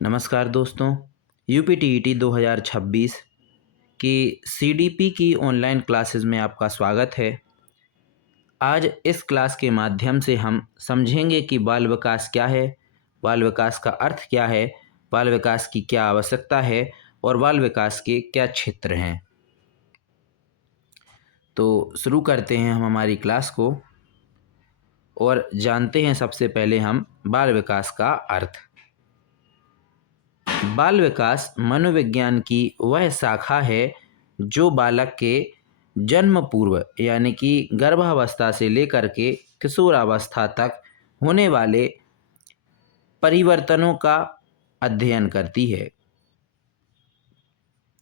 नमस्कार दोस्तों। यूपीटीईटी 2026 की सीडीपी की ऑनलाइन क्लासेस में आपका स्वागत है। आज इस क्लास के माध्यम से हम समझेंगे कि बाल विकास क्या है, बाल विकास का अर्थ क्या है, बाल विकास की क्या आवश्यकता है और बाल विकास के क्या क्षेत्र हैं। तो शुरू करते हैं हम हमारी क्लास को और जानते हैं सबसे पहले हम बाल विकास का अर्थ। बाल विकास मनोविज्ञान की वह शाखा है जो बालक के जन्म पूर्व यानी कि गर्भावस्था से लेकर के किशोरावस्था तक होने वाले परिवर्तनों का अध्ययन करती है।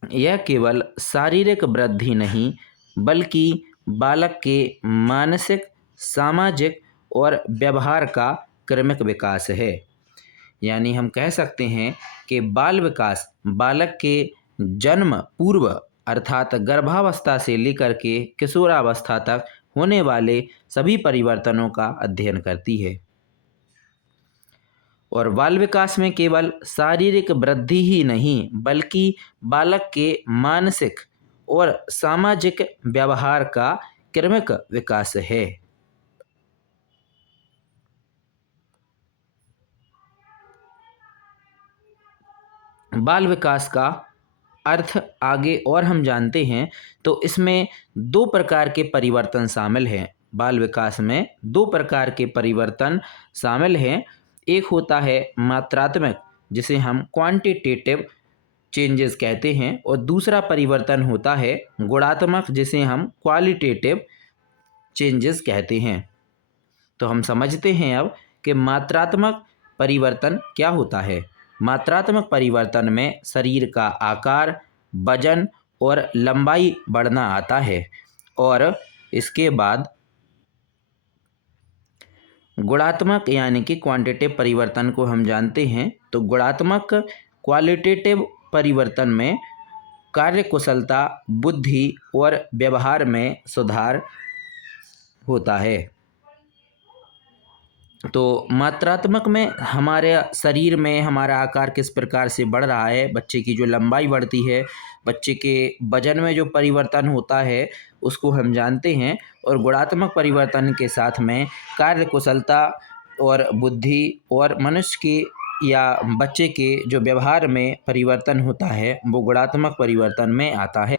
यह केवल शारीरिक वृद्धि नहीं बल्कि बालक के मानसिक, सामाजिक और व्यवहार का क्रमिक विकास है। यानी हम कह सकते हैं कि बाल विकास बालक के जन्म पूर्व अर्थात गर्भावस्था से लेकर के किशोरावस्था तक होने वाले सभी परिवर्तनों का अध्ययन करती है। और बाल विकास में केवल शारीरिक वृद्धि ही नहीं बल्कि बालक के मानसिक और सामाजिक व्यवहार का क्रमिक विकास है। बाल विकास का अर्थ आगे और हम जानते हैं तो इसमें दो प्रकार के परिवर्तन शामिल हैं। बाल विकास में दो प्रकार के परिवर्तन शामिल हैं। एक होता है मात्रात्मक जिसे हम क्वांटिटेटिव चेंजेस कहते हैं और दूसरा परिवर्तन होता है गुणात्मक जिसे हम क्वालिटेटिव चेंजेस कहते हैं। तो हम समझते हैं अब कि मात्रात्मक परिवर्तन क्या होता है। मात्रात्मक परिवर्तन में शरीर का आकार, वजन और लंबाई बढ़ना आता है और इसके बाद गुणात्मक यानी कि क्वांटिटेटिव परिवर्तन को हम जानते हैं। तो गुणात्मक क्वालिटेटिव परिवर्तन में कार्यकुशलता, बुद्धि और व्यवहार में सुधार होता है। तो मात्रात्मक में हमारे शरीर में हमारा आकार किस प्रकार से बढ़ रहा है, बच्चे की जो लंबाई बढ़ती है, बच्चे के वजन में जो परिवर्तन होता है उसको हम जानते हैं। और गुणात्मक परिवर्तन के साथ में कार्यकुशलता और बुद्धि और मनुष्य के या बच्चे के जो व्यवहार में परिवर्तन होता है वो गुणात्मक परिवर्तन में आता है।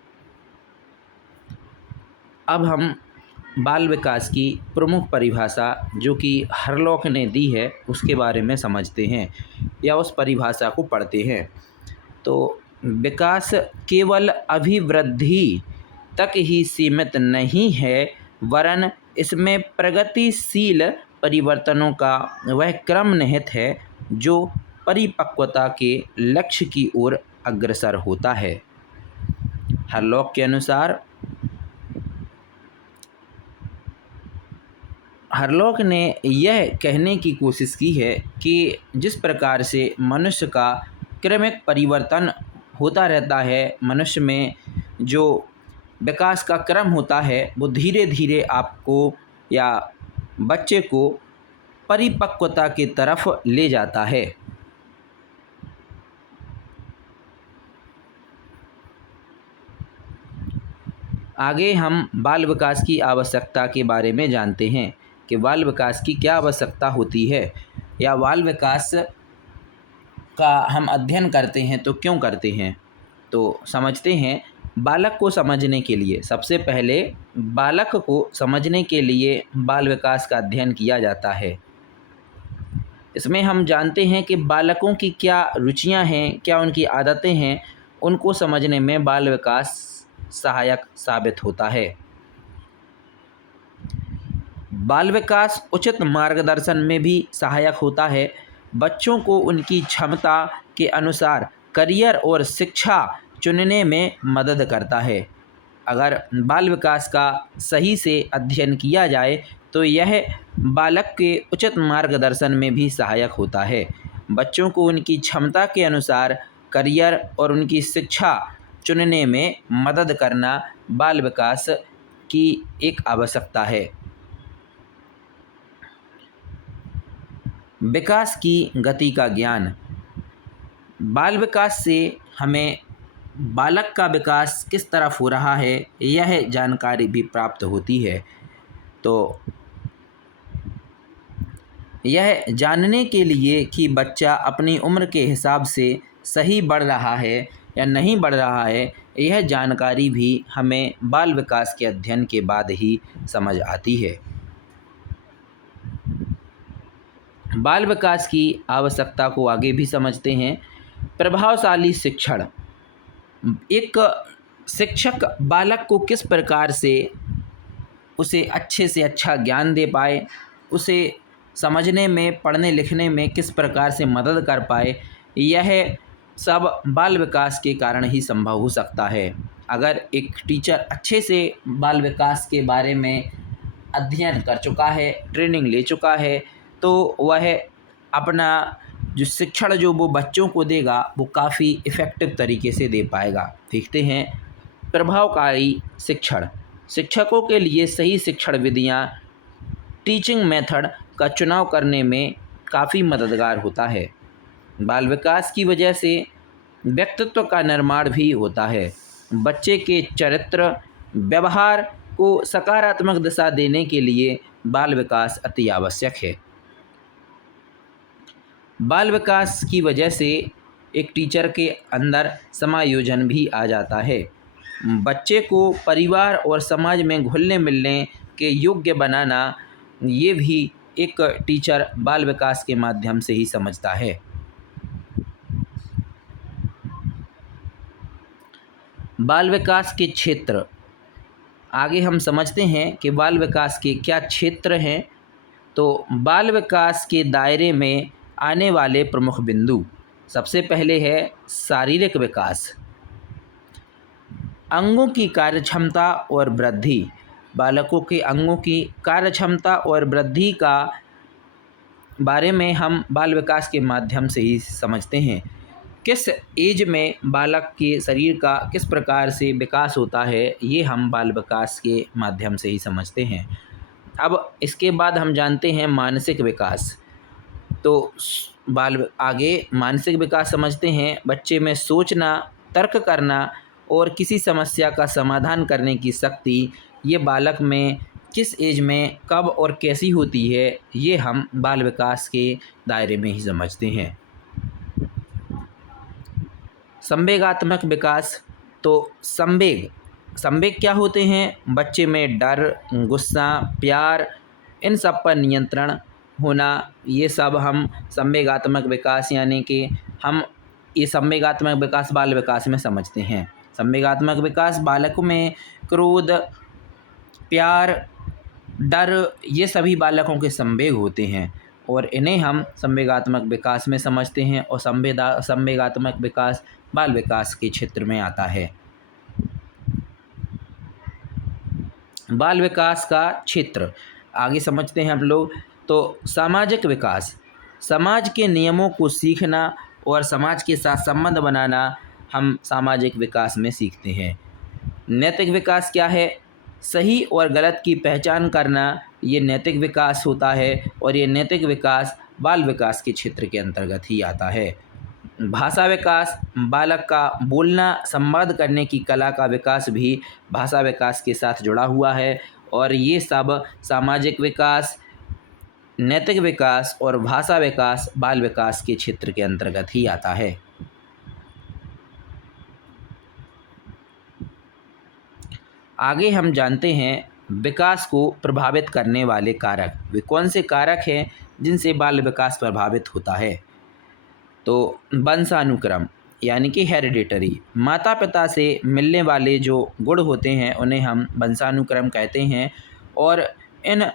अब हम बाल विकास की प्रमुख परिभाषा जो कि हरलॉक ने दी है उसके बारे में समझते हैं या उस परिभाषा को पढ़ते हैं। तो विकास केवल अभिवृद्धि तक ही सीमित नहीं है वरन इसमें प्रगतिशील परिवर्तनों का वह क्रम निहित है जो परिपक्वता के लक्ष्य की ओर अग्रसर होता है। हरलॉक के अनुसार हरलॉक ने यह कहने की कोशिश की है कि जिस प्रकार से मनुष्य का क्रमिक परिवर्तन होता रहता है, मनुष्य में जो विकास का क्रम होता है वो धीरे धीरे आपको या बच्चे को परिपक्वता की तरफ ले जाता है। आगे हम बाल विकास की आवश्यकता के बारे में जानते हैं कि बाल विकास की क्या आवश्यकता होती है या बाल विकास का हम अध्ययन करते हैं तो क्यों करते हैं। तो समझते हैं, बालक को समझने के लिए सबसे पहले बालक को समझने के लिए बाल विकास का अध्ययन किया जाता है। इसमें हम जानते हैं कि बालकों की क्या रुचियां हैं, क्या उनकी आदतें हैं, उनको समझने में बाल विकास सहायक साबित होता है। बाल विकास उचित मार्गदर्शन में भी सहायक होता है। बच्चों को उनकी क्षमता के अनुसार करियर और शिक्षा चुनने में मदद करता है। अगर बाल विकास का सही से अध्ययन किया जाए तो यह बालक के उचित मार्गदर्शन में भी सहायक होता है। बच्चों को उनकी क्षमता के अनुसार करियर और उनकी शिक्षा चुनने में मदद करना बाल विकास की एक आवश्यकता है। विकास की गति का ज्ञान। बाल विकास से हमें बालक का विकास किस तरफ हो रहा है यह जानकारी भी प्राप्त होती है। तो यह जानने के लिए कि बच्चा अपनी उम्र के हिसाब से सही बढ़ रहा है या नहीं बढ़ रहा है, यह जानकारी भी हमें बाल विकास के अध्ययन के बाद ही समझ आती है। बाल विकास की आवश्यकता को आगे भी समझते हैं। प्रभावशाली शिक्षण। एक शिक्षक बालक को किस प्रकार से उसे अच्छे से अच्छा ज्ञान दे पाए, उसे समझने में, पढ़ने लिखने में किस प्रकार से मदद कर पाए, यह सब बाल विकास के कारण ही संभव हो सकता है। अगर एक टीचर अच्छे से बाल विकास के बारे में अध्ययन कर चुका है, ट्रेनिंग ले चुका है, तो वह अपना जो शिक्षण जो वो बच्चों को देगा वो काफ़ी इफ़ेक्टिव तरीके से दे पाएगा। देखते हैं प्रभावकारी शिक्षण। शिक्षकों के लिए सही शिक्षण विधियाँ, टीचिंग मेथड का चुनाव करने में काफ़ी मददगार होता है। बाल विकास की वजह से व्यक्तित्व का निर्माण भी होता है। बच्चे के चरित्र, व्यवहार को सकारात्मक दिशा देने के लिए बाल विकास अति आवश्यक है। बाल विकास की वजह से एक टीचर के अंदर समायोजन भी आ जाता है। बच्चे को परिवार और समाज में घुलने मिलने के योग्य बनाना, ये भी एक टीचर बाल विकास के माध्यम से ही समझता है। बाल विकास के क्षेत्र। आगे हम समझते हैं कि बाल विकास के क्या क्षेत्र हैं। तो बाल विकास के दायरे में आने वाले प्रमुख बिंदु, सबसे पहले है शारीरिक विकास। अंगों की कार्यक्षमता और वृद्धि। बालकों के अंगों की कार्यक्षमता और वृद्धि का बारे में हम बाल विकास के माध्यम से ही समझते हैं। किस एज में बालक के शरीर का किस प्रकार से विकास होता है, ये हम बाल विकास के माध्यम से ही समझते हैं। अब इसके बाद हम जानते हैं मानसिक विकास। तो आगे मानसिक विकास समझते हैं। बच्चे में सोचना, तर्क करना और किसी समस्या का समाधान करने की शक्ति, ये बालक में किस एज में कब और कैसी होती है, ये हम बाल विकास के दायरे में ही समझते हैं। संवेगात्मक विकास। तो संवेग क्या होते हैं? बच्चे में डर, गुस्सा, प्यार, इन सब पर नियंत्रण होना, ये सब हम संवेगात्मक विकास, यानी कि हम ये संवेगात्मक विकास बाल विकास में समझते हैं। संवेगात्मक विकास बालकों में क्रोध, प्यार, डर, ये सभी बालकों के संवेग होते हैं और इन्हें हम संवेगात्मक विकास में समझते हैं और संवेगात्मक विकास बाल विकास के क्षेत्र में आता है। बाल विकास का क्षेत्र आगे समझते हैं हम लोग। तो सामाजिक विकास। समाज के नियमों को सीखना और समाज के साथ संबंध बनाना हम सामाजिक विकास में सीखते हैं। नैतिक विकास क्या है? सही और गलत की पहचान करना, ये नैतिक विकास होता है और ये नैतिक विकास बाल विकास के क्षेत्र के अंतर्गत ही आता है। भाषा विकास। बालक का बोलना, संवाद करने की कला का विकास भी भाषा विकास के साथ जुड़ा हुआ है और ये सब सामाजिक विकास, नैतिक विकास और भाषा विकास बाल विकास के क्षेत्र के अंतर्गत ही आता है। आगे हम जानते हैं विकास को प्रभावित करने वाले कारक। वे कौन से कारक हैं जिनसे बाल विकास प्रभावित होता है? तो वंशानुक्रम, यानी कि हेरिडिटरी। माता पिता से मिलने वाले जो गुण होते हैं उन्हें हम वंशानुक्रम कहते हैं और इन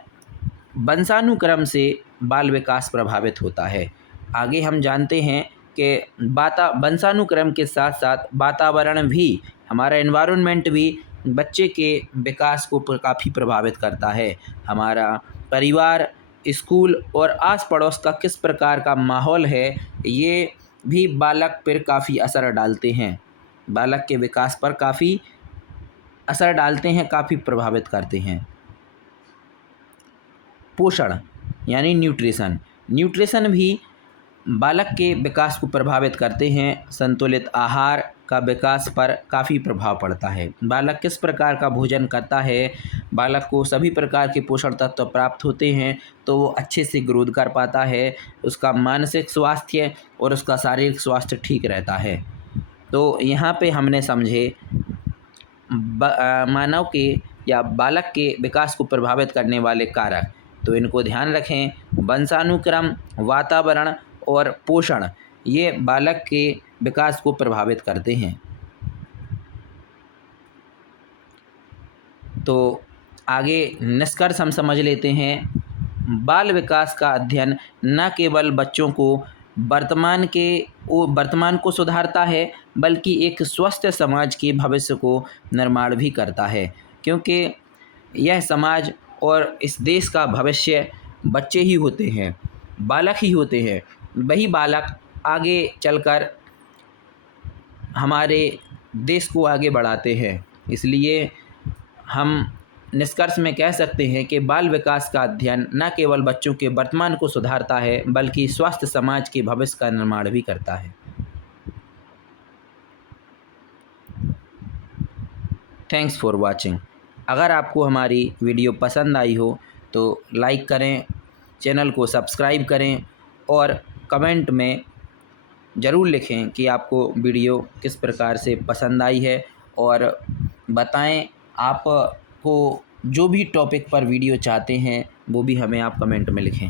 वंशानुक्रम से बाल विकास प्रभावित होता है। आगे हम जानते हैं कि वंशानुक्रम के साथ साथ वातावरण भी, हमारा एनवायरनमेंट भी बच्चे के विकास को काफ़ी प्रभावित करता है। हमारा परिवार, स्कूल और आस पड़ोस का किस प्रकार का माहौल है, ये भी बालक पर काफ़ी असर डालते हैं, बालक के विकास पर काफ़ी असर डालते हैं, काफ़ी प्रभावित करते हैं। पोषण यानी न्यूट्रिशन भी बालक के विकास को प्रभावित करते हैं। संतुलित आहार का विकास पर काफ़ी प्रभाव पड़ता है। बालक किस प्रकार का भोजन करता है, बालक को सभी प्रकार के पोषण तत्व प्राप्त होते हैं तो वो अच्छे से ग्रोथ कर पाता है, उसका मानसिक स्वास्थ्य और उसका शारीरिक स्वास्थ्य ठीक रहता है। तो यहाँ पे हमने समझे मानव के या बालक के विकास को प्रभावित करने वाले कारक, तो इनको ध्यान रखें। वंशानुक्रम, वातावरण और पोषण ये बालक के विकास को प्रभावित करते हैं। तो आगे निष्कर्ष हम समझ लेते हैं। बाल विकास का अध्ययन न केवल बच्चों को वर्तमान को सुधारता है बल्कि एक स्वस्थ समाज के भविष्य को निर्माण भी करता है, क्योंकि यह समाज और इस देश का भविष्य बच्चे ही होते हैं, बालक ही होते हैं। वही बालक आगे चलकर हमारे देश को आगे बढ़ाते हैं। इसलिए हम निष्कर्ष में कह सकते हैं कि बाल विकास का अध्ययन न केवल बच्चों के वर्तमान को सुधारता है बल्कि स्वस्थ समाज के भविष्य का निर्माण भी करता है। Thanks for watching. अगर आपको हमारी वीडियो पसंद आई हो तो लाइक करें, चैनल को सब्सक्राइब करें और कमेंट में ज़रूर लिखें कि आपको वीडियो किस प्रकार से पसंद आई है, और बताएं आपको जो भी टॉपिक पर वीडियो चाहते हैं वो भी हमें आप कमेंट में लिखें।